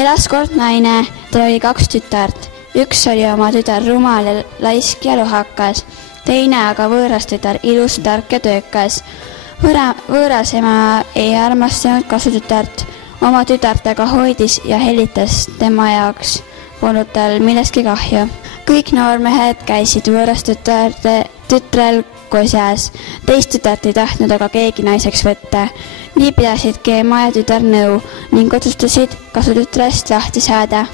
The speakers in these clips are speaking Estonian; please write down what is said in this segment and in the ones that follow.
Elas kord naine, tal oli 2 tütart. Üks oli oma tütar rumal ja laisk ja lohakas, teine aga võõras tütar, ilus, tark ja töökas. Võõras ema ei armastanud kasutütart, oma tütartega hoidis ja helitas tema jaoks, polnud tal millestki kahju. Kõik noormehed käisid võõras tütrel kosjas, teist tütart ei tahtnud aga keegi naiseks võtta. Nii pidasidki ema ja tütar nõu ning otsustasid kasutütrest lahti saada.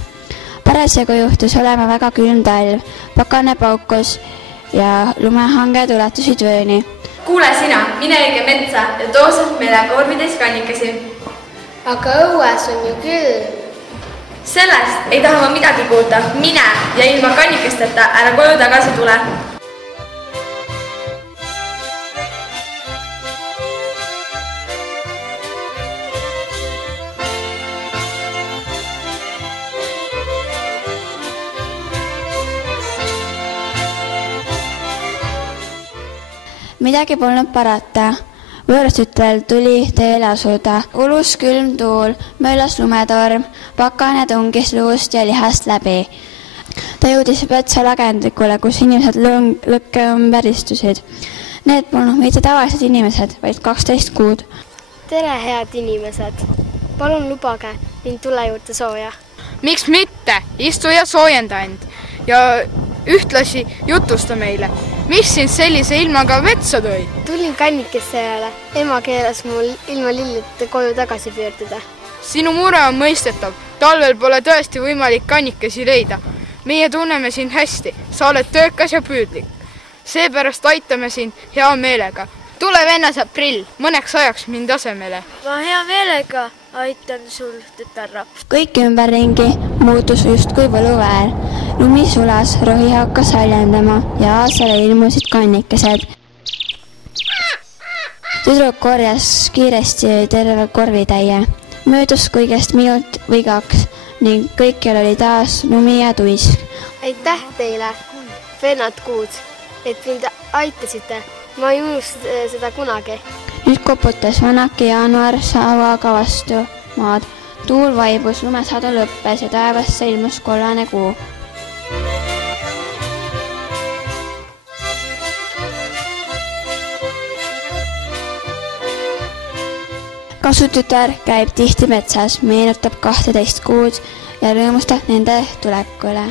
Parasjagu juhtus olema väga külm talv, pakane paukus ja lumehanged ulatusid vööni. Kuule sina, mine õige metsa ja too sealt meile korvitäis kannikesi. Aga õues on ju külm. Sellest ei taha ma midagi kuulda, mine ja ilma kannikesteta ära koju tagasi tule. Midagi polnud parata. Võõrastütrel tuli teele asuda. Ulus külm tuul, möllas lumetorm, pakane tungis luust ja lihast läbi. Ta jõudis Petsa lagendikule, kus inimesed lõkke ümber istusid. Need polnud mitte tavalised inimesed, vaid 12 kuud. Tere, head inimesed! Palun lubage mind tule juurde sooja. Miks mitte? Istu ja soojenda end ja ühtlasi jutusta meile. Mis sind sellise ilmaga metsa tõi? Tulin kannikesse järele. Ema keelas mul ilma lilleta koju tagasi pöörduda. Sinu mure on mõistetav. Talvel pole tõesti võimalik kannikesi leida. Meie tunneme sind hästi. Sa oled töökas ja püüdlik. Seepärast aitame sind hea meelega. Tule vennas aprill, mõneks ajaks mind asemele. Ma hea meelega aitan sul, tütarraps. Kõik ümberringi muutus justkui võluväär. Lumi sulas, rohi hakkas haljendama ja aasale ilmusid kannikesed. Tüdruk korjas kiiresti terve korvitäie. Möödus kõigest minut või 2 ning kõikjal oli taas lumi ja tuisk. Aitäh teile, vennad kuud, et mind aitasite. Ma ei unusta seda kunagi. Nüüd koputas vanake jaanuar sauaga vastu maad. Tuul vaibus, lumesadu lõppes ja taevasse ilmus kollane kuu. Kasutütar käib tihti metsas, meenutab 12 kuud ja rõõmustab nende tuleku üle.